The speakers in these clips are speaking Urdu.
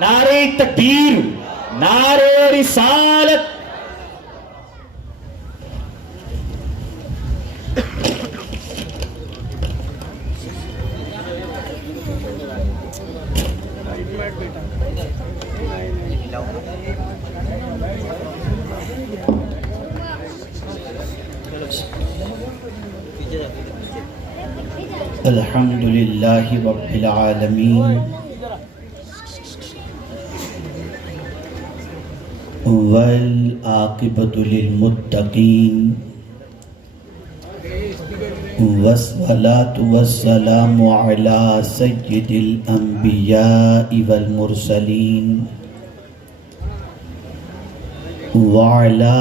نعرے تکبیر، نعرے رسالت۔ الحمدللہ رب العالمین والعاقبۃ للمتقین والصلاۃ والسلام علی سید الانبیاء والمرسلین وعلى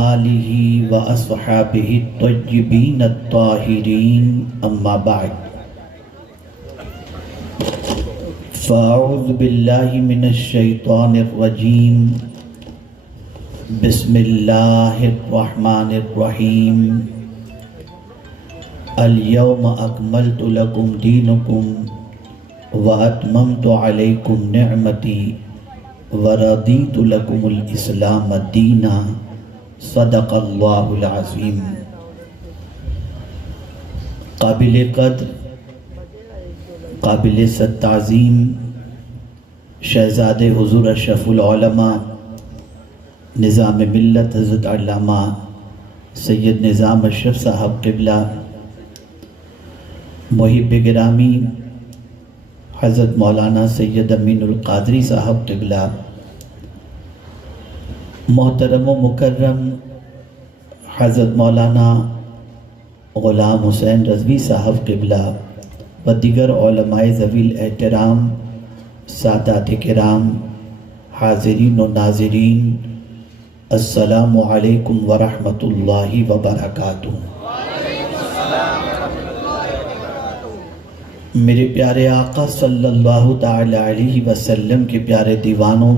آلہ واصحابہ الطیبین الطاہرین اما بعد فاعوذ باللہ من الشیطان الرجیم بسم اللہ الرحمن الرحیم الیوم اکملت لکم دینکم واتممت علیکم نعمتی وَرَضِيتُ لَكُمُ الْإِسْلَامَ دِينًا صدق اللہ العظیم۔ قابل قدر، قابل تعظیم شہزاد حضور اشرف العلماء نظام ملت حضرت علامہ سید نظام اشرف صاحب قبلہ، محب گرامی حضرت مولانا سید امین القادری صاحب قبلہ، محترم و مکرم حضرت مولانا غلام حسین رضوی صاحب قبلہ و دیگر علماء ذوی الاحترام، سادات کرام، حاضرین و ناظرین، السلام علیکم ورحمۃ اللہ وبرکاتہ۔ میرے پیارے آقا صلی اللہ تعالی علیہ وسلم کے پیارے دیوانوں،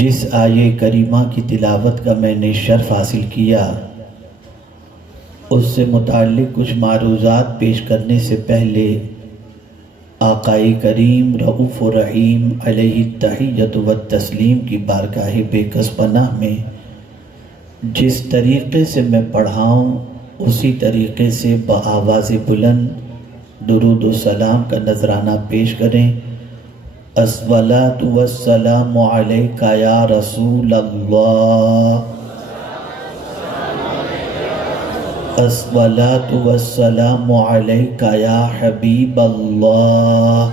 جس آیے کریمہ کی تلاوت کا میں نے شرف حاصل کیا، اس سے متعلق کچھ معروضات پیش کرنے سے پہلے آقائے کریم رؤوف و رحیم علیہ التحیۃ والتسلیم کی بارگاہ بے کس پناہ میں جس طریقے سے میں پڑھاؤں اسی طریقے سے بآواز بلند درود و سلام کا نذرانہ پیش کریں۔ الصلاۃ والسلام علیک یا رسول اللہ، الصلاۃ والسلام علیک یا حبیب اللہ،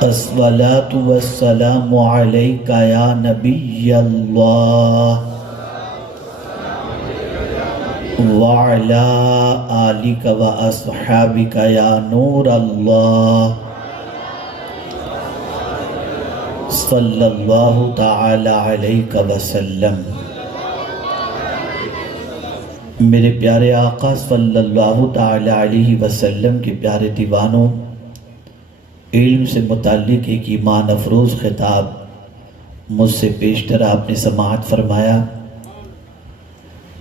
الصلاۃ والسلام علیک یا نبی اللہ وعلی آلک و اصحابک یا نور اللہ، صلی اللہ تعالی علیہ وسلم۔ میرے پیارے آقا صلی اللہ تعالی علیہ وسلم کے پیارے دیوانوں، علم سے متعلق ایک ایمان افروز خطاب مجھ سے پیشتر آپ نے سماعت فرمایا۔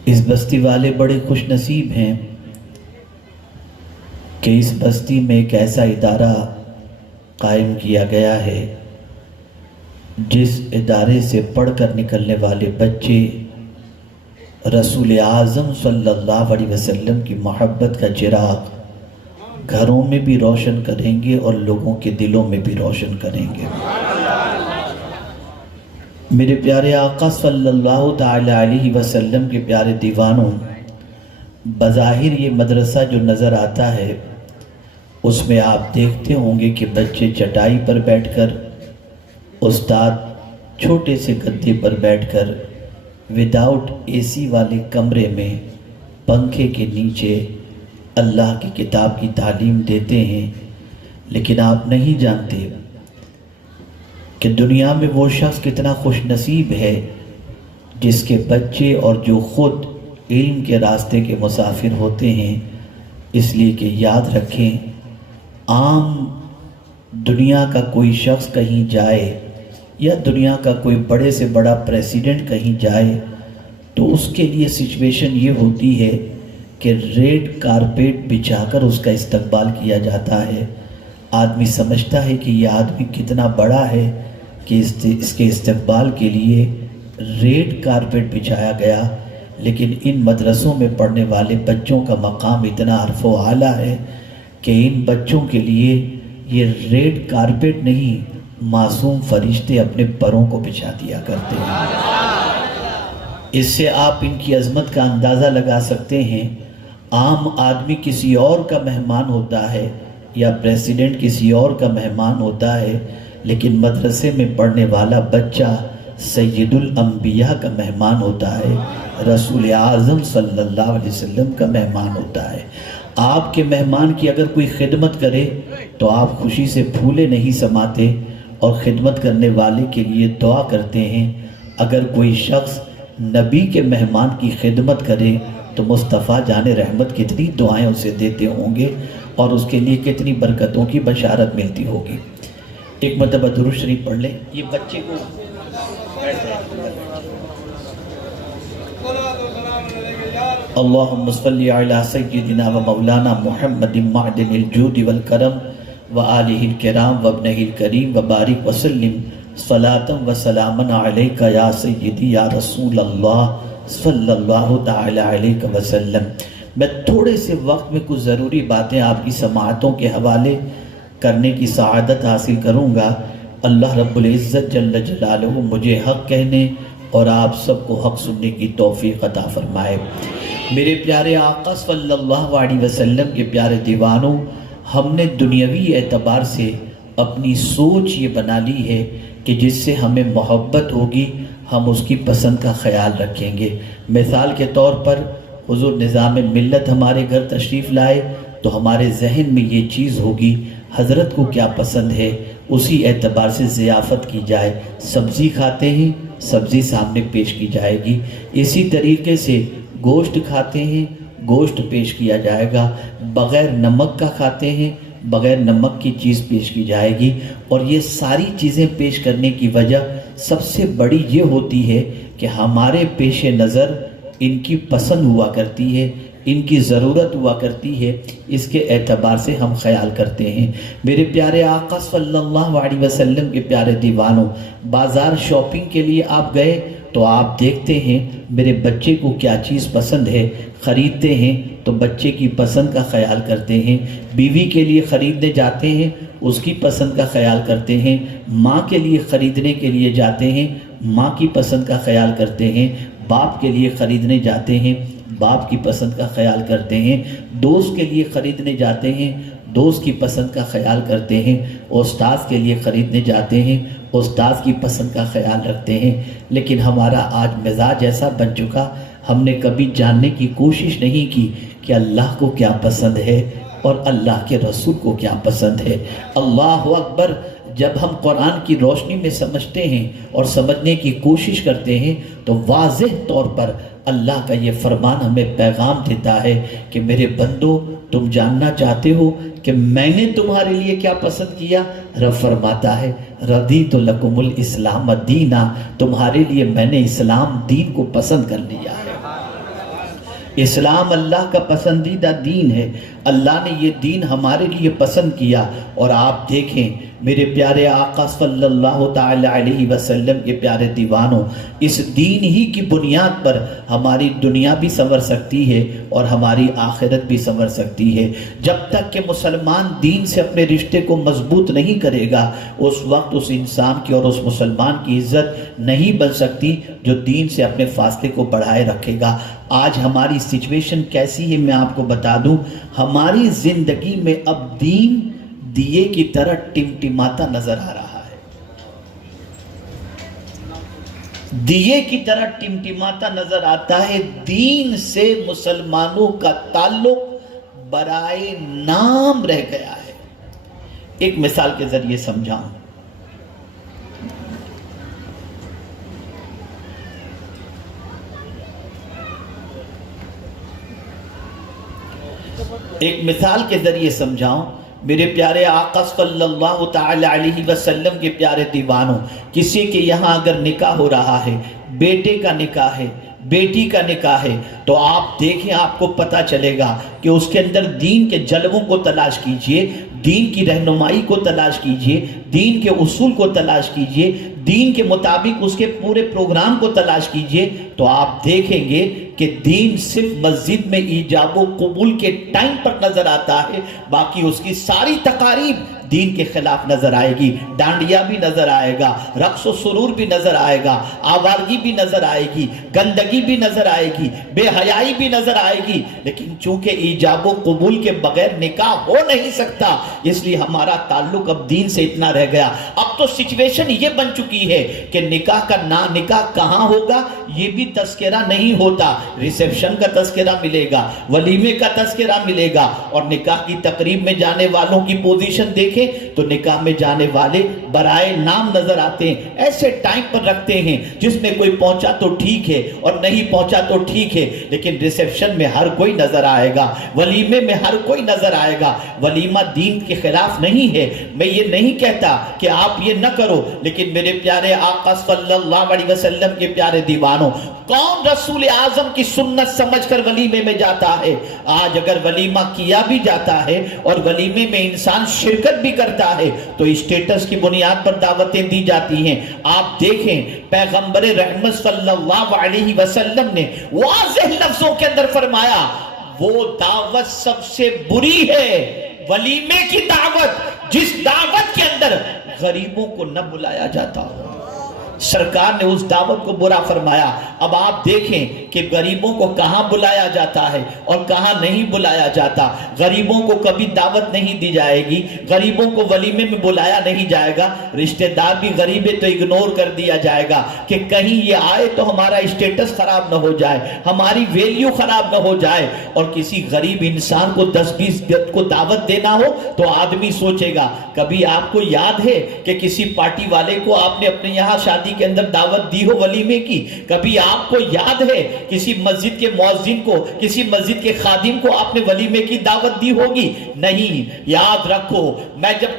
اس بستی والے بڑے خوش نصیب ہیں کہ اس بستی میں ایک ایسا ادارہ قائم کیا گیا ہے جس ادارے سے پڑھ کر نکلنے والے بچے رسول اعظم صلی اللہ علیہ وسلم کی محبت کا چراغ گھروں میں بھی روشن کریں گے اور لوگوں کے دلوں میں بھی روشن کریں گے۔ میرے پیارے آقا صلی اللہ تعالی علیہ وسلم کے پیارے دیوانوں، بظاہر یہ مدرسہ جو نظر آتا ہے اس میں آپ دیکھتے ہوں گے کہ بچے چٹائی پر بیٹھ کر، استاد چھوٹے سے گدے پر بیٹھ کر وداؤٹ اے سی والے کمرے میں پنکھے کے نیچے اللہ کی کتاب کی تعلیم دیتے ہیں، لیکن آپ نہیں جانتے کہ دنیا میں وہ شخص کتنا خوش نصیب ہے جس کے بچے اور جو خود علم کے راستے کے مسافر ہوتے ہیں۔ اس لیے کہ یاد رکھیں، عام دنیا کا کوئی شخص کہیں جائے یا دنیا کا کوئی بڑے سے بڑا پریسیڈنٹ کہیں جائے تو اس کے لیے سچویشن یہ ہوتی ہے کہ ریڈ کارپیٹ بچھا کر اس کا استقبال کیا جاتا ہے۔ آدمی سمجھتا ہے کہ یہ آدمی کتنا بڑا ہے کہ اس کے استقبال کے لیے ریڈ کارپیٹ بچھایا گیا، لیکن ان مدرسوں میں پڑھنے والے بچوں کا مقام اتنا عرف و اعلیٰ ہے کہ ان بچوں کے لیے یہ ریڈ کارپیٹ نہیں، معصوم فرشتے اپنے پروں کو بچھا دیا کرتے ہیں۔ اس سے آپ ان کی عظمت کا اندازہ لگا سکتے ہیں۔ عام آدمی کسی اور کا مہمان ہوتا ہے یا پریزیڈنٹ کسی اور کا مہمان ہوتا ہے، لیکن مدرسے میں پڑھنے والا بچہ سید الانبیاء کا مہمان ہوتا ہے، رسول اعظم صلی اللہ علیہ وسلم کا مہمان ہوتا ہے۔ آپ کے مہمان کی اگر کوئی خدمت کرے تو آپ خوشی سے پھولے نہیں سماتے اور خدمت کرنے والے کے لیے دعا کرتے ہیں۔ اگر کوئی شخص نبی کے مہمان کی خدمت کرے تو مصطفیٰ جان رحمت کتنی دعائیں اسے دیتے ہوں گے اور اس کے لیے کتنی برکتوں کی بشارت ملتی ہوگی۔ ایک مرتبہ درود شریف پڑھ لیں۔ یہ بچے کو اللہم صلی علی سیدنا و مولانا محمد معدن الجود والکرم و آلہ الکرام و ابنہ الکریم و بارک وسلم صلاة و سلاما علیکہ یا سیدی یا رسول اللہ صلی اللہ تعالی علیہ وسلم۔ میں تھوڑے سے وقت میں کچھ ضروری باتیں آپ کی سماعتوں کے حوالے کرنے کی سعادت حاصل کروں گا۔ اللہ رب العزت جل جلالہ مجھے حق کہنے اور آپ سب کو حق سننے کی توفیق عطا فرمائے۔ میرے پیارے آقا صلی اللہ علیہ وسلم کے پیارے دیوانوں، ہم نے دنیاوی اعتبار سے اپنی سوچ یہ بنا لی ہے کہ جس سے ہمیں محبت ہوگی ہم اس کی پسند کا خیال رکھیں گے۔ مثال کے طور پر حضور نظام ملت ہمارے گھر تشریف لائے تو ہمارے ذہن میں یہ چیز ہوگی حضرت کو کیا پسند ہے، اسی اعتبار سے ضیافت کی جائے۔ سبزی کھاتے ہیں، سبزی سامنے پیش کی جائے گی۔ اسی طریقے سے گوشت کھاتے ہیں، گوشت پیش کیا جائے گا۔ بغیر نمک کا کھاتے ہیں، بغیر نمک کی چیز پیش کی جائے گی۔ اور یہ ساری چیزیں پیش کرنے کی وجہ سب سے بڑی یہ ہوتی ہے کہ ہمارے پیش نظر ان کی پسند ہوا کرتی ہے، ان کی ضرورت ہوا کرتی ہے، اس کے اعتبار سے ہم خیال کرتے ہیں۔ میرے پیارے آقا صلی اللہ علیہ وسلم کے پیارے دیوانوں، بازار شاپنگ کے لیے آپ گئے تو آپ دیکھتے ہیں میرے بچے کو کیا چیز پسند ہے، خریدتے ہیں تو بچے کی پسند کا خیال کرتے ہیں۔ بیوی کے لیے خریدنے جاتے ہیں، اس کی پسند کا خیال کرتے ہیں۔ ماں کے لیے خریدنے کے لیے جاتے ہیں، ماں کی پسند کا خیال کرتے ہیں۔ باپ کے لیے خریدنے جاتے ہیں، باپ کی پسند کا خیال کرتے ہیں۔ دوست کے لیے خریدنے جاتے ہیں، دوست کی پسند کا خیال کرتے ہیں۔ استاذ کے لیے خریدنے جاتے ہیں، استاذ کی پسند کا خیال رکھتے ہیں۔ لیکن ہمارا آج مزاج ایسا بن چکا، ہم نے کبھی جاننے کی کوشش نہیں کی کہ اللہ کو کیا پسند ہے اور اللہ کے رسول کو کیا پسند ہے۔ اللہ اکبر! جب ہم قرآن کی روشنی میں سمجھتے ہیں اور سمجھنے کی کوشش کرتے ہیں تو واضح طور پر اللہ کا یہ فرمان ہمیں پیغام دیتا ہے کہ میرے بندو، تم جاننا چاہتے ہو کہ میں نے تمہارے لیے کیا پسند کیا؟ رب فرماتا ہے رضیت لکم الاسلام دینا، تمہارے لیے میں نے اسلام دین کو پسند کر لیا ہے۔ اسلام اللہ کا پسندیدہ دین ہے، اللہ نے یہ دین ہمارے لیے پسند کیا۔ اور آپ دیکھیں میرے پیارے آقا صلی اللہ تعالی علیہ وسلم کے پیارے دیوانوں، اس دین ہی کی بنیاد پر ہماری دنیا بھی سنور سکتی ہے اور ہماری آخرت بھی سنور سکتی ہے۔ جب تک کہ مسلمان دین سے اپنے رشتے کو مضبوط نہیں کرے گا، اس وقت اس انسان کی اور اس مسلمان کی عزت نہیں بن سکتی جو دین سے اپنے فاصلے کو بڑھائے رکھے گا۔ آج ہماری سچویشن کیسی ہے میں آپ کو بتا دوں، ہماری زندگی میں اب دین دیے کی طرح ٹمٹماتا نظر آ رہا ہے، دیے کی طرح ٹمٹماتا نظر آتا ہے۔ دین سے مسلمانوں کا تعلق برائے نام رہ گیا ہے۔ ایک مثال کے ذریعے سمجھاؤں، ایک مثال کے ذریعے سمجھاؤں، میرے پیارے آقا صلی اللہ تعالی علیہ وسلم کے پیارے دیوانوں، کسی کے یہاں اگر نکاح ہو رہا ہے، بیٹے کا نکاح ہے، بیٹی کا نکاح ہے، تو آپ دیکھیں، آپ کو پتہ چلے گا کہ اس کے اندر دین کے جلووں کو تلاش کیجئے، دین کی رہنمائی کو تلاش کیجئے، دین کے اصول کو تلاش کیجئے، دین کے مطابق اس کے پورے پروگرام کو تلاش کیجئے، تو آپ دیکھیں گے کہ دین صرف مسجد میں ایجاب و قبول کے ٹائم پر نظر آتا ہے، باقی اس کی ساری تقاریب دین کے خلاف نظر آئے گی۔ ڈانڈیا بھی نظر آئے گا، رقص و سرور بھی نظر آئے گا، آوارگی بھی نظر آئے گی، گندگی بھی نظر آئے گی، بے حیائی بھی نظر آئے گی، لیکن چونکہ ایجاب و قبول کے بغیر نکاح ہو نہیں سکتا، اس لیے ہمارا تعلق اب دین سے اتنا رہ گیا۔ اب تو سچویشن یہ بن چکی ہے کہ نکاح کا نکاح کہاں ہوگا یہ بھی تذکرہ نہیں ہوتا، ریسیپشن کا تذکرہ ملے گا، ولیمے کا تذکرہ ملے گا، اور نکاح کی تقریب میں جانے والوں کی پوزیشن دیکھیں تو نکاح میں جانے والے برائے نام نظر آتے ہیں، ایسے ٹائم پر رکھتے ہیں جس میں کوئی پہنچا تو ٹھیک ہے اور نہیں پہنچا تو ٹھیک ہے، لیکن ریسیپشن میں ہر کوئی نظر آئے گا، ولیمے میں ہر کوئی نظر آئے گا۔ ولیمہ دین کے خلاف نہیں ہے، میں یہ نہیں کہتا کہ آپ یہ نہ کرو، لیکن میرے پیارے آقا صلی اللہ علیہ وسلم کے پیارے دیوانوں، کون رسول اعظم کی سنت سمجھ کر ولیمے میں جاتا ہے؟ آج اگر ولیمہ کیا بھی جاتا ہے اور ولیمے میں انسان شرکت بھی کرتا ہے تو اسٹیٹس کی بنیاد پر دعوتیں دی جاتی ہیں۔ آپ دیکھیں پیغمبر رحمت صلی اللہ علیہ وسلم نے واضح لفظوں کے اندر فرمایا، وہ دعوت سب سے بری ہے ولیمے کی دعوت جس دعوت کے اندر غریبوں کو نہ بلایا جاتا ہو۔ سرکار نے اس دعوت کو برا فرمایا۔ اب آپ دیکھیں کہ غریبوں کو کہاں بلایا جاتا ہے اور کہاں نہیں بلایا جاتا۔ غریبوں کو کبھی دعوت نہیں دی جائے گی، غریبوں کو ولیمے میں بلایا نہیں جائے گا، رشتہ دار بھی غریب ہے تو اگنور کر دیا جائے گا کہ کہیں یہ آئے تو ہمارا اسٹیٹس خراب نہ ہو جائے، ہماری ویلیو خراب نہ ہو جائے۔ اور کسی غریب انسان کو 10-20 کو دعوت دینا ہو تو آدمی سوچے گا۔ کبھی آپ کو یاد ہے کہ کسی پارٹی والے کو آپ نے اپنے یہاں شادی کے اندر دعوت دی ہو ولیمے کی؟ کبھی آپ کو یاد ہے کسی مسجد کے مؤذن کو، کسی مسجد کے خادم کو آپ نے ولیمے کی دعوت دی ہوگی؟ نہیں۔ یاد رکھو، میں جب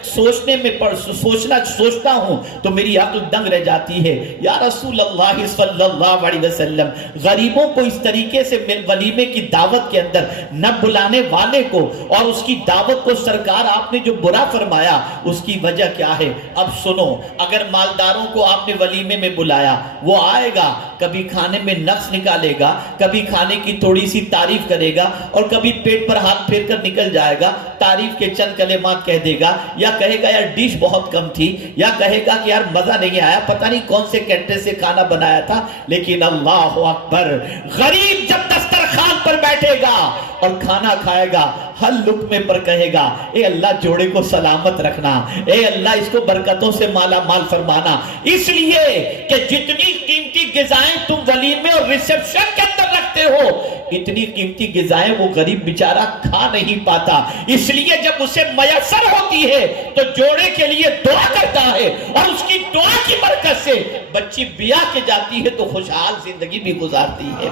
سوچتا ہوں تو میری عقل دنگ رہ جاتی ہے۔ یا رسول اللہ صلی اللہ علیہ وسلم، غریبوں کو اس طریقے سے ولیمے کی دعوت کے اندر نہ بلانے والے کو اور اس کی دعوت کو سرکار آپ نے جو برا فرمایا، اس کی وجہ کیا ہے؟ اب سنو، اگر مالداروں کو آپ نے ولیمے میں بلایا، وہ آئے گا، کبھی کھانے میں نقص نکالے گا، کبھی کھانے کی تھوڑی سی تعریف کرے گا اور کبھی پیٹ پر ہاتھ پھیر کر نکل جائے گا، تعریف کے چند کلمات کہہ دے گا، یا کہے گا یار ڈش بہت کم تھی، یا کہے گا کہ یار مزہ نہیں آیا، پتہ نہیں کون سے کینٹے سے کھانا بنایا تھا۔ لیکن اللہ اکبر، غریب جب دسترخوان پر بیٹھے گا اور کھانا کھائے گا، ہر لقمے پر کہے گا اے اللہ جوڑے کو سلامت رکھنا، اے اللہ اس کو برکتوں سے مالا مال فرمانا۔ اس لیے کہ جتنی قیمتی غذائیں تم ولیمے اور ریسیپشن کے اندر رکھتے ہو، اتنی قیمتی غذائیں وہ غریب بیچارہ کھا نہیں پاتا، اس لیے جب اسے میسر ہوتی ہے تو جوڑے کے لیے دعا کرتا ہے، اور اس کی دعا کی برکت سے بچی بیاہ کے جاتی ہے تو خوشحال زندگی بھی گزارتی ہے۔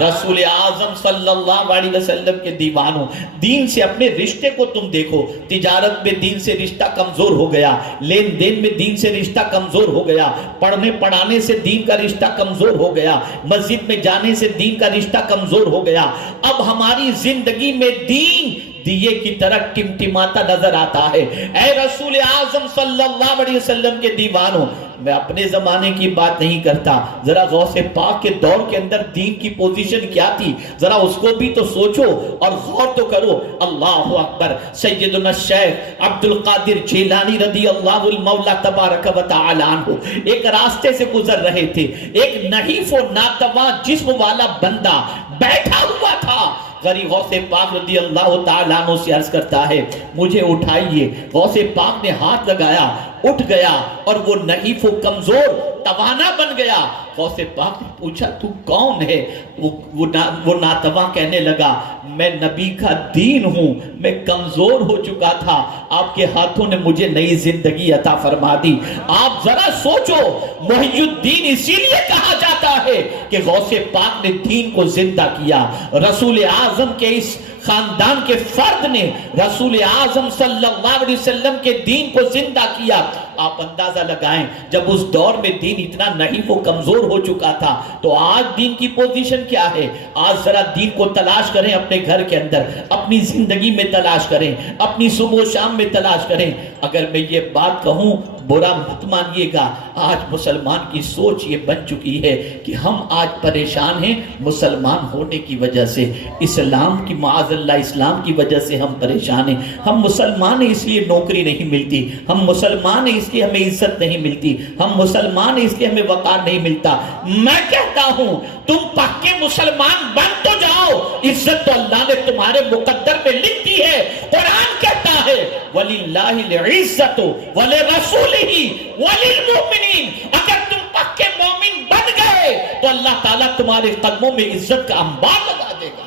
رسول اعظم صلی اللہ علیہ وسلم کے دیوانوں، دین سے اپنے رشتے کو تم دیکھو۔ تجارت میں دین سے رشتہ کمزور ہو گیا، لین دین میں دین سے رشتہ کمزور ہو گیا، پڑھنے پڑھانے سے دین کا رشتہ کمزور ہو گیا، مسجد میں جانے سے دین کا رشتہ کمزور ہو گیا۔ اب ہماری زندگی میں دین دیے کی طرح ٹمٹماتا نظر آتا ہے۔ اے رسول اعظم صلی اللہ علیہ وسلم کے دیوانوں، میں اپنے زمانے کی بات نہیں کرتا، ذرا غوث پاک کے دور کے اندر دین کی پوزیشن کیا تھی، ذرا اس کو بھی تو سوچو اور غور تو کرو۔ اللہ اکبر، سیدنا الشیخ عبد القادر جیلانی رضی اللہ المولا تبارک و تعالی عنہ ایک راستے سے گزر رہے تھے، ایک نحیف و ناتواں جسم والا بندہ بیٹھا ہوا تھا۔ غریب غوث پاک رضی اللہ تعالیٰ عنہ سے عرض کرتا ہے مجھے اٹھائیے۔ غوث پاک نے ہاتھ لگایا، اٹھ گیا اور وہ نحیف و کمزور توانا بن گیا۔ غوث پاک نے پوچھا تو کون ہے؟ وہ ناتواں کہنے لگا میں نبی کا دین ہوں، میں کمزور ہو چکا تھا، آپ کے ہاتھوں نے مجھے نئی زندگی عطا فرما دی۔ آپ ذرا سوچو، محی الدین اسی لیے کہا جاتا ہے کہ غوث پاک نے دین کو زندہ کیا۔ رسول اعظم کے اس خاندان کے فرد نے رسول اعظم صلی اللہ علیہ وسلم کے دین کو زندہ کیا. آپ اندازہ لگائیں جب اس دور میں دین اتنا نہیں وہ کمزور ہو چکا تھا تو آج دین کی پوزیشن کیا ہے. آج ذرا دین کو تلاش کریں اپنے گھر کے اندر, اپنی زندگی میں تلاش کریں, اپنی صبح و شام میں تلاش کریں. اگر میں یہ بات کہوں برا مت مانیے گا, آج مسلمان کی سوچ یہ بن چکی ہے کہ ہم آج پریشان ہیں مسلمان ہونے کی وجہ سے, اسلام کی معاذ اللہ اسلام کی وجہ سے ہم پریشان ہیں. ہم مسلمان ہیں اس لیے نوکری نہیں ملتی, ہم مسلمان ہیں اس لیے ہمیں عزت نہیں ملتی, ہم مسلمان ہیں اس لیے ہمیں وقار نہیں ملتا. میں کہتا ہوں تم پکے مسلمان بن تو جاؤ, عزت تو اللہ نے تمہارے مقدر میں لکھ دی ہے. قرآن کہتا ہے وَلِلَّهِ الْعِزَّةُ وَلِرَسُولِهِ وَلِلْمُؤْمِنِينَ. اگر تم پکے مومن بن گئے تو اللہ تعالیٰ تمہارے قدموں میں عزت کا انبار لگا دے گا.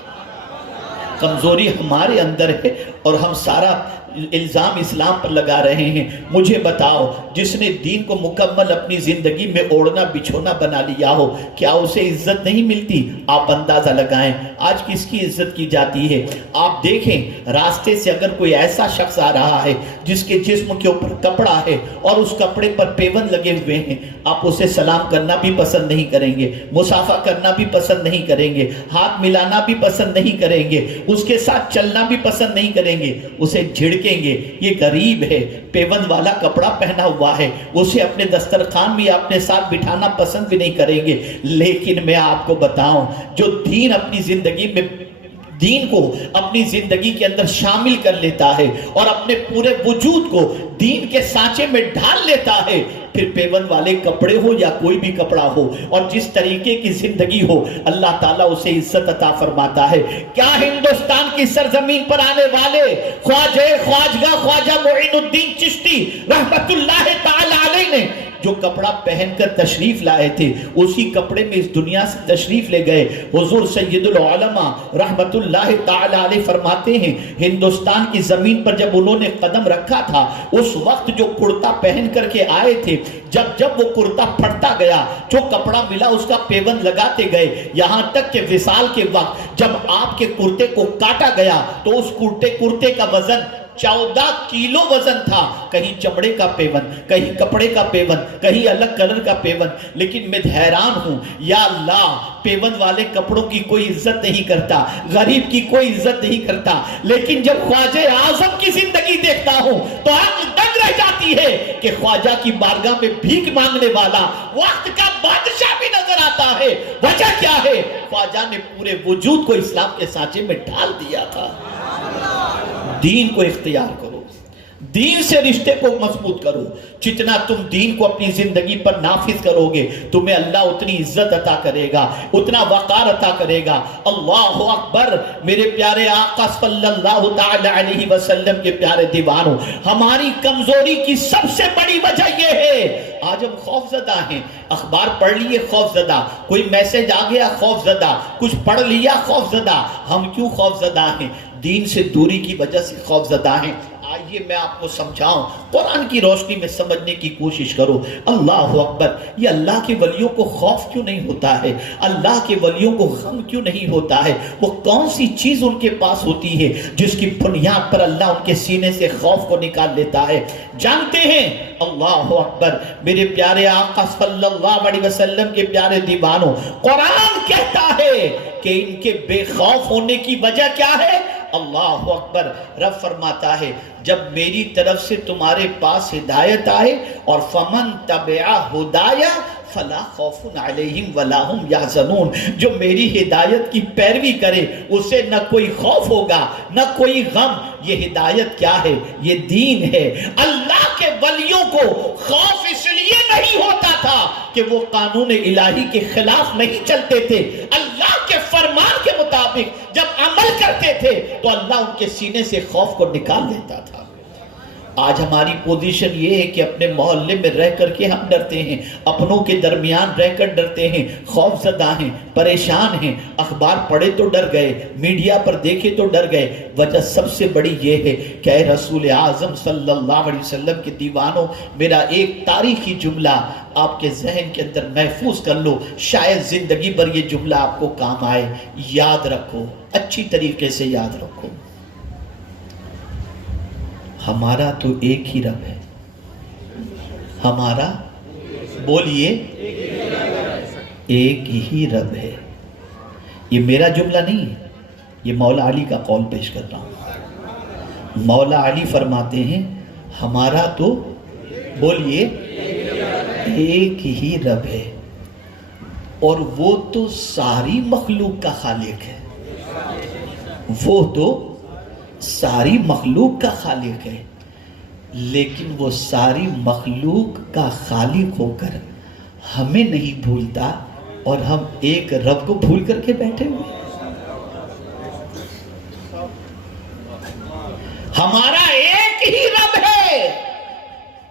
کمزوری ہمارے اندر ہے اور ہم سارا الزام اسلام پر لگا رہے ہیں. مجھے بتاؤ جس نے دین کو مکمل اپنی زندگی میں اوڑھنا بچھونا بنا لیا ہو کیا اسے عزت نہیں ملتی؟ آپ اندازہ لگائیں آج کس کی عزت کی جاتی ہے. آپ دیکھیں راستے سے اگر کوئی ایسا شخص آ رہا ہے جس کے جسم کے اوپر کپڑا ہے اور اس کپڑے پر پیوند لگے ہوئے ہیں, آپ اسے سلام کرنا بھی پسند نہیں کریں گے, مصافحہ کرنا بھی پسند نہیں کریں گے, ہاتھ ملانا بھی پسند نہیں کریں گے, اس کے ساتھ چلنا بھی پسند نہیں کریں گے, اسے جھڑکیں گے یہ غریب ہے, پیوند والا کپڑا پہنا ہوا ہے, اسے اپنے دسترخوان میں اپنے ساتھ بٹھانا پسند بھی نہیں کریں گے. لیکن میں آپ کو بتاؤں جو دین اپنی زندگی میں دین کو اپنی زندگی کے اندر شامل کر لیتا ہے اور اپنے پورے وجود کو دین کے سانچے میں ڈھال لیتا ہے, پھر پیون والے کپڑے ہو یا کوئی بھی کپڑا ہو اور جس طریقے کی زندگی ہو, اللہ تعالیٰ اسے عزت عطا فرماتا ہے. کیا ہندوستان کی سرزمین پر آنے والے خواجہ معین الدین چشتی رحمت اللہ تعالی علیہ نے جو کپڑا پہن کر تشریف لائے تھے اسی کپڑے میں اس دنیا سے تشریف لے گئے. حضور سید العلماء رحمت اللہ تعالی علیہ فرماتے ہیں ہندوستان کی زمین پر جب انہوں نے قدم رکھا تھا اس وقت جو کرتا پہن کر کے آئے تھے, جب وہ کرتا پھٹتا گیا جو کپڑا ملا اس کا پیوند لگاتے گئے, یہاں تک کہ وصال کے وقت جب آپ کے کرتے کو کاٹا گیا تو اس کرتے کا وزن 14 کیلو وزن تھا. کہیں چمڑے کا پیوند, کہیں کپڑے کا پیوند, کہیں الگ کلر کا پیوند. لیکن میں حیران ہوں یا اللہ پیوند والے کپڑوں کی کوئی عزت نہیں کرتا, غریب کی کوئی عزت نہیں کرتا. لیکن جب خواجہ اعظم کی زندگی دیکھتا ہوں تو عقل دنگ رہ جاتی ہے کہ خواجہ کی بارگاہ میں بھیک مانگنے والا وقت کا بادشاہ بھی نظر آتا ہے. وجہ کیا ہے؟ خواجہ نے پورے وجود کو اسلام کے سانچے میں ڈھال دیا تھا. دین کو اختیار کرو, دین سے رشتے کو مضبوط کرو. جتنا تم دین کو اپنی زندگی پر نافذ کرو گے تمہیں اللہ اتنی عزت عطا کرے گا, اتنا وقار عطا کرے گا. اللہ اکبر. میرے پیارے آقا صلی اللہ تعالی علیہ وسلم کے پیارے دیوانوں, ہماری کمزوری کی سب سے بڑی وجہ یہ ہے آج ہم خوف زدہ ہیں. اخبار پڑھ لیے خوف زدہ, کوئی میسج آ گیا خوف زدہ, کچھ پڑھ لیا خوف زدہ. ہم کیوں خوف زدہ ہیں؟ دین سے دوری کی وجہ سے خوف زدہ ہیں. آئیے میں آپ کو سمجھاؤں, قرآن کی روشنی میں سمجھنے کی کوشش کرو. اللہ اکبر. یہ اللہ کے ولیوں کو خوف کیوں نہیں ہوتا ہے؟ اللہ کے ولیوں کو غم کیوں نہیں ہوتا ہے؟ وہ کون سی چیز ان کے پاس ہوتی ہے جس کی بنیاد پر اللہ ان کے سینے سے خوف کو نکال لیتا ہے؟ جانتے ہیں؟ اللہ اکبر. میرے پیارے آقا صلی اللہ علیہ وسلم کے پیارے دیوانوں, قرآن کہتا ہے کہ ان کے بے خوف ہونے کی وجہ کیا ہے؟ اللہ اکبر. رب فرماتا ہے جب میری طرف سے تمہارے پاس ہدایت آئے اور فمن تبع ہدایا فلا خوف علیہم ولا هم یحزنون, جو میری ہدایت کی پیروی کرے اسے نہ کوئی خوف ہوگا نہ کوئی غم. یہ ہدایت کیا ہے؟ یہ دین ہے. اللہ کے ولیوں کو خوف اس لیے نہیں ہوتا تھا کہ وہ قانون الہی کے خلاف نہیں چلتے تھے, اللہ کے فرمان کے مطابق جب عمل کرتے تھے تو اللہ ان کے سینے سے خوف کو نکال دیتا تھا. آج ہماری پوزیشن یہ ہے کہ اپنے محلے میں رہ کر کے ہم ڈرتے ہیں, اپنوں کے درمیان رہ کر ڈرتے ہیں, خوف زدہ ہیں, پریشان ہیں. اخبار پڑھے تو ڈر گئے, میڈیا پر دیکھے تو ڈر گئے. وجہ سب سے بڑی یہ ہے کہ اے رسول اعظم صلی اللہ علیہ وسلم کے دیوانوں, میرا ایک تاریخی جملہ آپ کے ذہن کے اندر محفوظ کر لو, شاید زندگی بھر یہ جملہ آپ کو کام آئے. یاد رکھو اچھی طریقے سے یاد رکھو، ہمارا تو ایک ہی رب ہے، ہمارا بولیے ایک ہی رب ہے۔ یہ میرا جملہ نہیں ہے، یہ مولا علی کا قول پیش کر رہا ہوں۔ مولا علی فرماتے ہیں ہمارا تو بولیے ایک ہی رب ہے، اور وہ تو ساری مخلوق کا خالق ہے، وہ تو ساری مخلوق کا خالق ہے، لیکن وہ ساری مخلوق کا خالق ہو کر ہمیں نہیں بھولتا، اور ہم ایک رب کو بھول کر کے بیٹھے ہوئے۔ ہمارا ایک ہی رب ہے،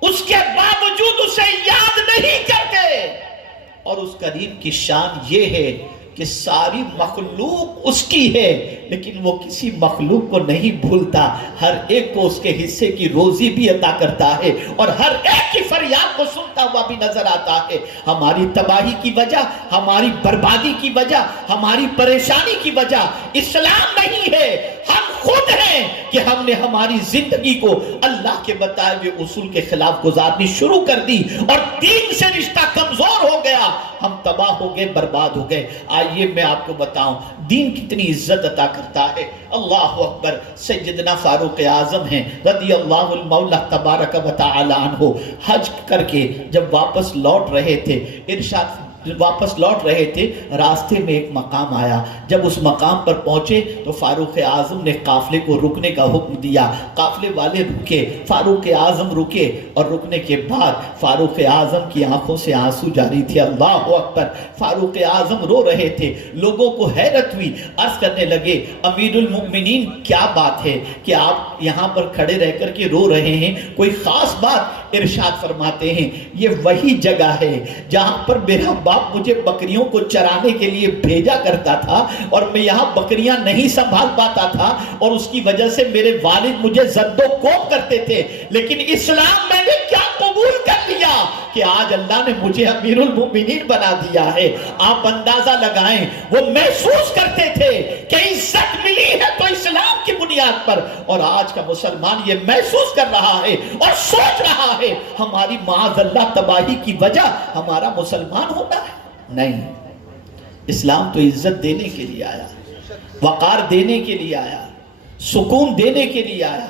اس کے باوجود اسے یاد نہیں کرتے، اور اس کریم کی شان یہ ہے کہ ساری مخلوق اس کی ہے، لیکن وہ کسی مخلوق کو نہیں بھولتا، ہر ایک کو اس کے حصے کی روزی بھی عطا کرتا ہے، اور ہر ایک کی فریاد کو سنتا ہوا بھی نظر آتا ہے۔ ہماری تباہی کی وجہ، ہماری بربادی کی وجہ، ہماری پریشانی کی وجہ اسلام نہیں ہے، ہم خود ہیں کہ ہم نے ہماری زندگی کو اللہ کے بتائے ہوئے اصول کے خلاف گزارنی شروع کر دی، اور دین سے رشتہ کمزور ہو گیا، ہم تباہ ہو گئے، برباد ہو گئے۔ آئیے میں آپ کو بتاؤں دین کتنی عزت عطا کرتا ہے۔ اللہ اکبر، سیدنا فاروق اعظم ہیں رضی اللہ المولا تبارک و تعالی عنہ، حج کر کے جب واپس لوٹ رہے تھے، راستے میں ایک مقام آیا، جب اس مقام پر پہنچے تو فاروق اعظم نے قافلے کو رکنے کا حکم دیا، قافلے والے رکے، فاروق اعظم رکے، اور رکنے کے بعد فاروق اعظم کی آنکھوں سے آنسو جاری تھے۔ اللہ اکبر، فاروق اعظم رو رہے تھے، لوگوں کو حیرت ہوئی، عرض کرنے لگے امیر المؤمنین کیا بات ہے کہ آپ یہاں پر کھڑے رہ کر کے رو رہے ہیں، کوئی خاص بات؟ ارشاد فرماتے ہیں یہ وہی جگہ ہے جہاں پر میرا باپ مجھے بکریوں کو چرانے کے لیے بھیجا کرتا تھا، اور میں یہاں بکریاں نہیں سنبھال پاتا تھا، اور اس کی وجہ سے میرے والد مجھے زد و کوب کرتے تھے، لیکن اسلام میں نے کیا قبول کر لیا کہ آج اللہ نے مجھے امیر المؤمنین بنا دیا ہے۔ آپ اندازہ لگائیں، وہ محسوس کرتے تھے کہ عزت ملی ہے تو اسلام کی بنیاد پر، اور آج کا مسلمان یہ محسوس کر رہا ہے اور سوچ رہا ہے ہماری معاذ اللہ تباہی کی وجہ ہمارا مسلمان ہونا ہے۔ نہیں، اسلام تو عزت دینے کے لیے آیا، وقار دینے کے لیے آیا، سکون دینے کے لیے آیا،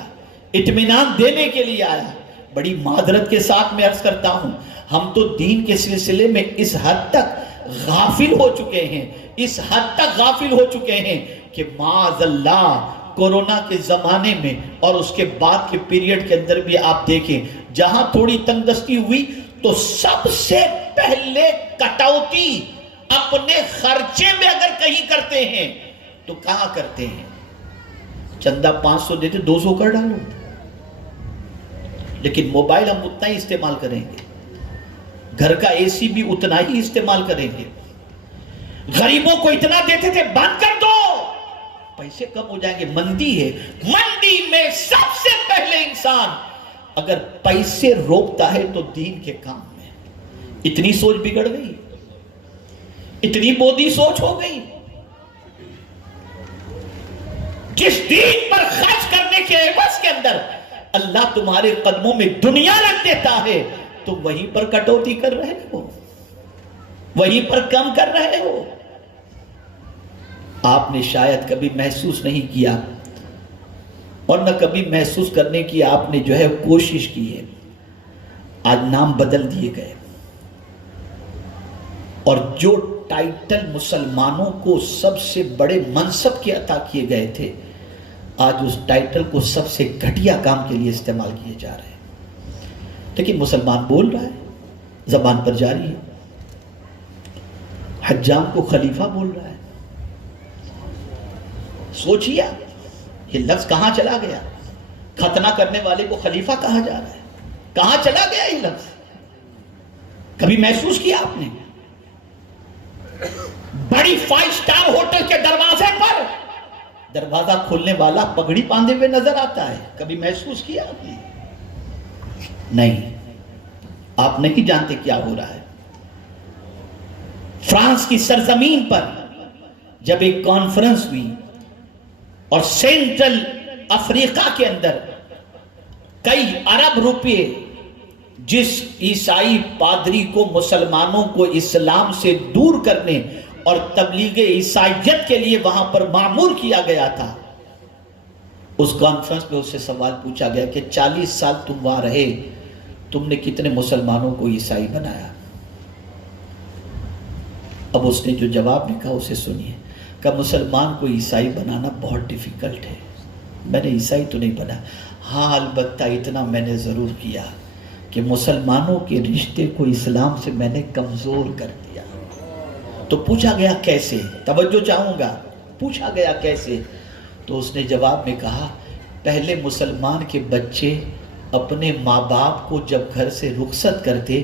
اطمینان دینے کے لیے آیا۔ بڑی معذرت کے ساتھ میں عرض کرتا ہوں، ہم تو دین کے سلسلے میں اس حد تک غافل ہو چکے ہیں، اس حد تک غافل ہو چکے ہیں کہ معاذ اللہ کورونا کے زمانے میں اور اس کے بعد کے پیریڈ کے اندر بھی آپ دیکھیں، جہاں تھوڑی تنگ دستی ہوئی تو سب سے پہلے کٹوتی اپنے خرچے میں اگر کہیں کرتے ہیں تو کہاں کرتے ہیں؟ چندہ 500 دیتے 200 کر ڈالو، لیکن موبائل ہم اتنا ہی استعمال کریں گے، گھر کا اے سی بھی اتنا ہی استعمال کریں گے، غریبوں کو اتنا دیتے تھے بند کر دو، پیسے کم ہو جائیں گے۔ مندی ہے، مندی میں سب سے پہلے انسان اگر پیسے روکتا ہے تو دین کے کام میں۔ اتنی سوچ بگڑ گئی، اتنی بودی سوچ ہو گئی، جس دین پر خرچ کرنے کے عوض کے اندر اللہ تمہارے قدموں میں دنیا رکھ دیتا ہے، تو وہیں پر کٹوتی کر رہے ہو، وہیں پر کم کر رہے ہو۔ آپ نے شاید کبھی محسوس نہیں کیا، اور نہ کبھی محسوس کرنے کی آپ نے جو ہے کوشش کی ہے۔ آج نام بدل دیے گئے، اور جو ٹائٹل مسلمانوں کو سب سے بڑے منصب کے عطا کیے گئے تھے، آج اس ٹائٹل کو سب سے گھٹیا کام کے لیے استعمال کیے جا رہے ہیں۔ لیکن مسلمان بول رہا ہے، زبان پر جاری ہے، حجام کو خلیفہ بول رہا ہے۔ سوچیے یہ لفظ کہاں چلا گیا؟ ختنہ کرنے والے کو خلیفہ کہا جا رہا ہے، کہاں چلا گیا یہ لفظ؟ کبھی محسوس کیا آپ نے؟ بڑی 5 سٹار ہوٹل کے دروازے پر دروازہ کھولنے والا پگڑی باندھے ہوئے نظر آتا ہے، کبھی محسوس کیا آپ نے؟ نہیں، آپ نہیں جانتے کیا ہو رہا ہے۔ فرانس کی سرزمین پر جب ایک کانفرنس ہوئی اور سینٹرل افریقہ کے اندر کئی ارب روپے جس عیسائی پادری کو مسلمانوں کو اسلام سے دور کرنے اور تبلیغ عیسائیت کے لیے وہاں پر معمور کیا گیا تھا، اس کانفرنس میں اس سے سوال پوچھا گیا کہ 40 سال تم وہاں رہے، تم نے کتنے مسلمانوں کو عیسائی بنایا؟ اب اس نے جو جواب لکھا اسے سنیے، کہ مسلمان کو عیسائی بنانا بہت ڈیفیکلٹ ہے، میں نے عیسائی تو نہیں بنا، ہاں البتہ اتنا میں نے ضرور کیا کہ مسلمانوں کے رشتے کو اسلام سے میں نے کمزور کر دیا۔ تو پوچھا گیا کیسے؟ توجہ چاہوں گا، پوچھا گیا کیسے؟ تو اس نے جواب میں کہا، پہلے مسلمان کے بچے اپنے ماں باپ کو جب گھر سے رخصت کرتے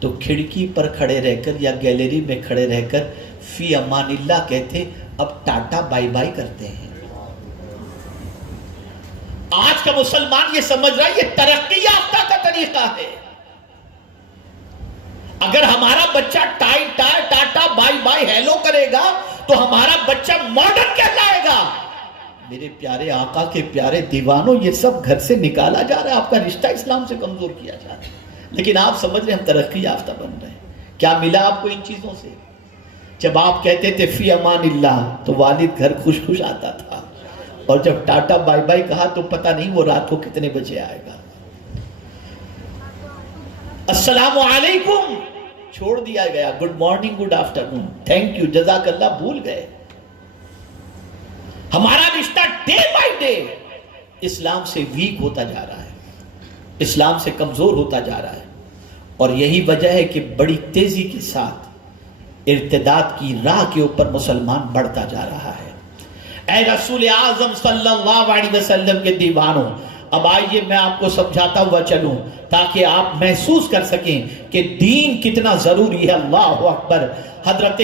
تو کھڑکی پر کھڑے رہ کر یا گیلری میں کھڑے رہ کر فی امان اللہ کہتے، اب ٹاٹا بائی بائی کرتے ہیں۔ آج کا مسلمان یہ سمجھ رہا ہے یہ ترقی یافتہ کا طریقہ ہے۔ اگر ہمارا بچہ tie tie Tata by by hello کرے گا تو ہمارا بچہ ماڈرن کہلائے گا۔ میرے پیارے آقا کے پیارے دیوانوں، یہ سب گھر سے نکالا جا رہا ہے، آپ کا رشتہ اسلام سے کمزور کیا جا رہا ہے، لیکن آپ سمجھ رہے ہیں ہم ترقی یافتہ بن رہے ہیں۔ کیا ملا آپ کو ان چیزوں سے؟ جب آپ کہتے تھے فی امان اللہ تو والد گھر خوش خوش آتا تھا، اور جب ٹاٹا بائی بائی کہا تو پتہ نہیں وہ رات کو کتنے بجے آئے گا۔ السلام علیکم چھوڑ دیا گیا، good morning good afternoon thank you جزاک اللہ بھول گئے۔ ہمارا رشتہ ڈے بائی ڈے اسلام سے ویک ہوتا جا رہا ہے، اسلام سے کمزور ہوتا جا رہا ہے، اور یہی وجہ ہے کہ بڑی تیزی کے ساتھ ارتداد کی راہ کے اوپر مسلمان بڑھتا جا رہا ہے۔ اے رسول اعظم صلی اللہ علیہ وسلم کے دیوانوں، اب آئیے میں آپ کو سمجھاتا ہوا چلوں تاکہ آپ محسوس کر سکیں کہ دین کتنا ضروری ہے۔ اللہ اکبر۔ حضرت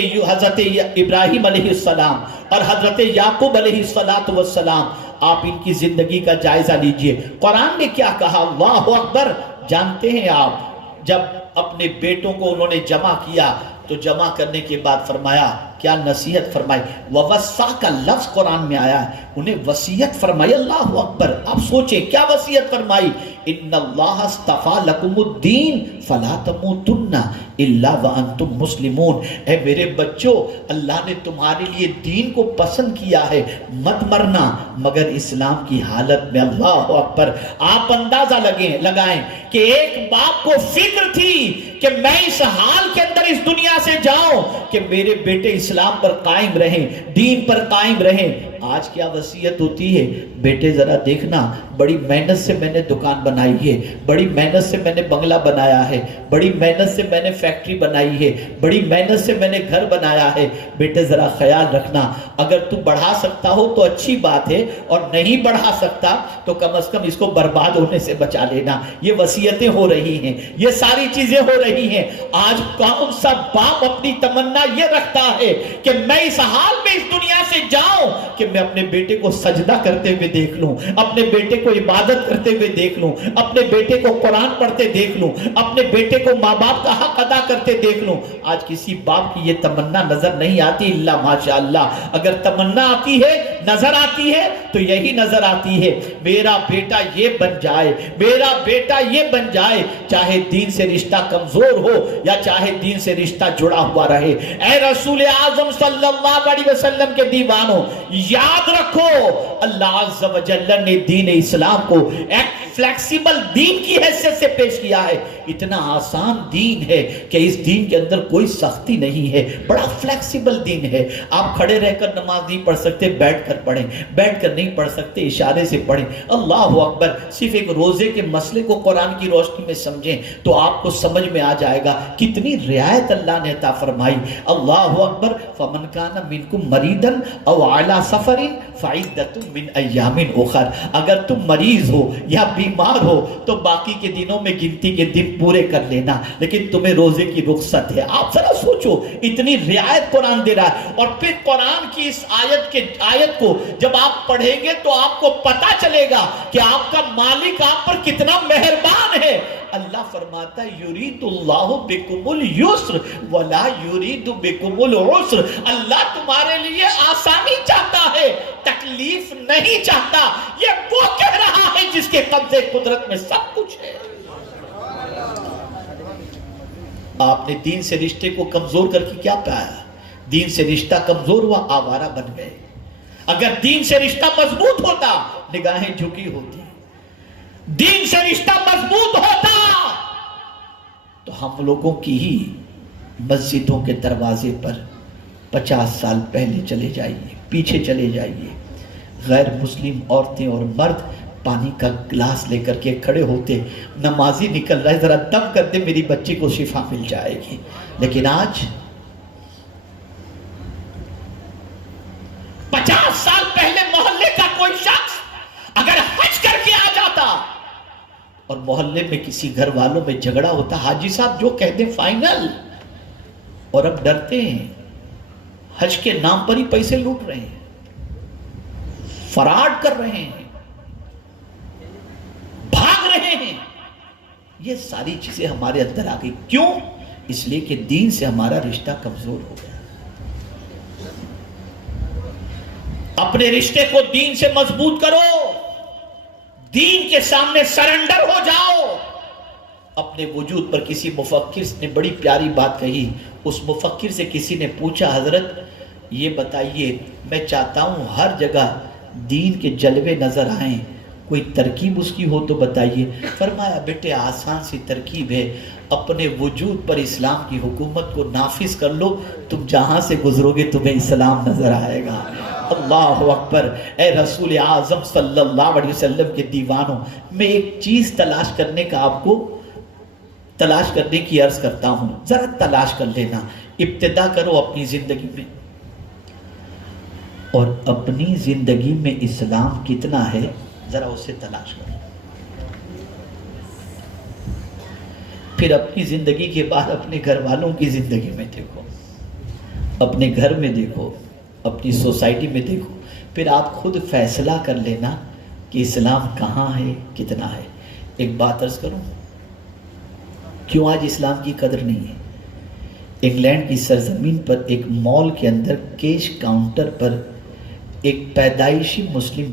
ابراہیم علیہ السلام اور حضرت یعقوب علیہ السلام، آپ ان کی زندگی کا جائزہ لیجئے۔ قرآن نے کیا کہا؟ اللہ اکبر۔ جانتے ہیں آپ جب اپنے بیٹوں کو انہوں نے جمع کیا تو جمع کرنے کے بعد فرمایا، کیا نصیحت فرمائی؟ وَوَصَّا کا لفظ قرآن میں آیا ہے، انہیں وصیت فرمائی۔ اللہ اکبر۔ آپ سوچیں کیا وصیت فرمائی؟ ان اللہ اصطفیٰ لکم الدین فلا تموتن الا وانتم مسلمون۔ اے میرے بچوں، اللہ نے تمہارے لیے دین کو پسند کیا ہے، مت مرنا مگر اسلام کی حالت میں۔ اللہ اکبر۔ آپ اندازہ لگائیں کہ ایک باپ کو فکر تھی کہ میں اس حال کے اندر اس دنیا سے جاؤں کہ میرے بیٹے اسلام پر قائم رہیں، دین پر قائم رہیں۔ آج کیا وصیت ہوتی ہے؟ بیٹے ذرا دیکھنا، بڑی محنت سے میں نے دکان بنائی ہے، بڑی محنت سے میں نے بنگلہ بنایا ہے، بڑی محنت سے میں نے فیکٹری بنائی ہے، بڑی محنت سے میں نے گھر بنایا ہے، بیٹے ذرا خیال رکھنا، اگر تو بڑھا سکتا ہو تو اچھی بات ہے، اور نہیں بڑھا سکتا تو کم از کم اس کو برباد ہونے سے بچا لینا۔ یہ وصیتیں ہو رہی ہیں، یہ ساری چیزیں ہو رہی ہیں۔ آج کون سا باپ اپنی تمنا یہ رکھتا ہے کہ میں اس حال میں اس دنیا سے جاؤں کہ میں اپنے بیٹے کو سجدہ کرتے ہوئے دیکھ لوں، اپنے بیٹے کو عبادت کرتے ہوئے دیکھ لوں، اپنے بیٹے کو قرآن پڑھتے دیکھ لوں، اپنے بیٹے کو ماں باپ کا حق ادا کرتے دیکھ لوں۔ آج کسی باپ کی یہ تمنا نظر نہیں آتی الا ماشاءاللہ۔ اگر تمنا آتی ہے، نظر آتی ہے تو یہی نظر آتی ہے، میرا بیٹا یہ بن جائے، میرا بیٹا یہ بن جائے، چاہے دین سے رشتہ کمزور ہو یا چاہے دین سے رشتہ جڑا ہوا رہے۔ اے رسول اعظم صلی اللہ علیہ وسلم کے دیوانوں، یاد رکھو اللہ عز و جل نے دین اسلام کو ایک فلیکسیبل دین کی حیثیت سے پیش کیا ہے۔ اتنا آسان دین ہے کہ اس دین کے اندر کوئی سختی نہیں ہے، بڑا فلیکسیبل دین ہے۔ آپ کھڑے رہ کر نماز نہیں پڑھ سکتے، بیٹھ کر پڑھیں، بیٹھ کر نہیں پڑھ سکتے اشارے سے پڑھیں۔ اللہ اکبر۔ صرف ایک روزے کے مسئلے کو قرآن کی روشنی میں سمجھیں تو آپ کو سمجھ میں آ جائے گا کتنی رعایت اللہ نے عطا فرمائی۔ اللہ اکبر۔ فمن کان منکم مریضا او علی سفر فعدۃ من ایام اخر۔ اگر تم مریض ہو یا بیمار ہو تو باقی کے دنوں میں گنتی کے دن پورے کر لینا، لیکن تمہیں روزے کی رخصت ہے۔ آپ ذرا سوچو، اتنی رعایت قرآن دے رہا ہے، اور پھر قرآن کی اس آیت کو جب آپ پڑھیں گے تو آپ کو پتا چلے گا کہ آپ کا مالک آپ پر کتنا مہربان ہے۔ اللہ فرماتا ہے یرید اللہ بکم اليسر ولا یرید بکم العسر۔ اللہ تمہارے لیے آسانی چاہتا ہے، تکلیف تکلیف نہیں چاہتا. یہ وہ کہہ رہا ہے جس کے قبضے قدرت میں سب کچھ ہے. آپ نے دین سے رشتے کو کمزور کر کے کیا پایا؟ دین سے رشتہ کمزور ہوا، آوارہ بن گئے. اگر دین سے رشتہ مضبوط ہوتا نگاہیں جھکی ہوتی، دین سے رشتہ مضبوط ہوتا تو ہم لوگوں کی ہی مسجدوں کے دروازے پر 50 سال پہلے چلے جائیے، پیچھے چلے جائیے، غیر مسلم عورتیں اور مرد پانی کا گلاس لے کر کے کھڑے ہوتے، نمازی نکل رہا ہے ذرا دم کر دے میری بچی کو شفا مل جائے گی. لیکن آج 50 سال پہلے محلے کا کوئی شخص اگر حج کر کے آ جاتا اور محلے میں کسی گھر والوں میں جھگڑا ہوتا، حاجی صاحب جو کہہ دیں فائنل، اور اب ڈرتے ہیں، حج کے نام پر ہی پیسے لوٹ رہے ہیں، فراڈ کر رہے ہیں، بھاگ رہے ہیں. یہ ساری چیزیں ہمارے اندر آ گئی. کیوں؟ اس لیے کہ دین سے ہمارا رشتہ کمزور ہو گیا. اپنے رشتے کو دین سے مضبوط کرو، دین کے سامنے سرنڈر ہو جاؤ. اپنے وجود پر کسی مفکر نے بڑی پیاری بات کہی. اس مفکر سے کسی نے پوچھا، حضرت یہ بتائیے، میں چاہتا ہوں ہر جگہ دین کے جلوے نظر آئیں، کوئی ترکیب اس کی ہو تو بتائیے. فرمایا بیٹے آسان سی ترکیب ہے، اپنے وجود پر اسلام کی حکومت کو نافذ کر لو، تم جہاں سے گزرو گے تمہیں اسلام نظر آئے گا. اللہ اکبر. اے رسول اعظم صلی اللہ علیہ وسلم کے دیوانوں، میں ایک چیز تلاش کرنے کی عرض کرتا ہوں، ذرا تلاش کر لینا. ابتدا کرو اپنی زندگی میں، اور اپنی زندگی میں اسلام کتنا ہے ذرا اسے تلاش کرو. پھر اپنی زندگی کے بعد اپنے گھر والوں کی زندگی میں دیکھو، اپنے گھر میں دیکھو، اپنی سوسائٹی میں دیکھو. پھر آپ خود فیصلہ کر لینا کہ اسلام کہاں ہے، کتنا ہے. ایک بات عرض کروں، کیوں آج اسلام کی قدر نہیں ہے؟ انگلینڈ کی سرزمین پر ایک مال کے اندر کیش کاؤنٹر پر ایک پیدائشی مسلم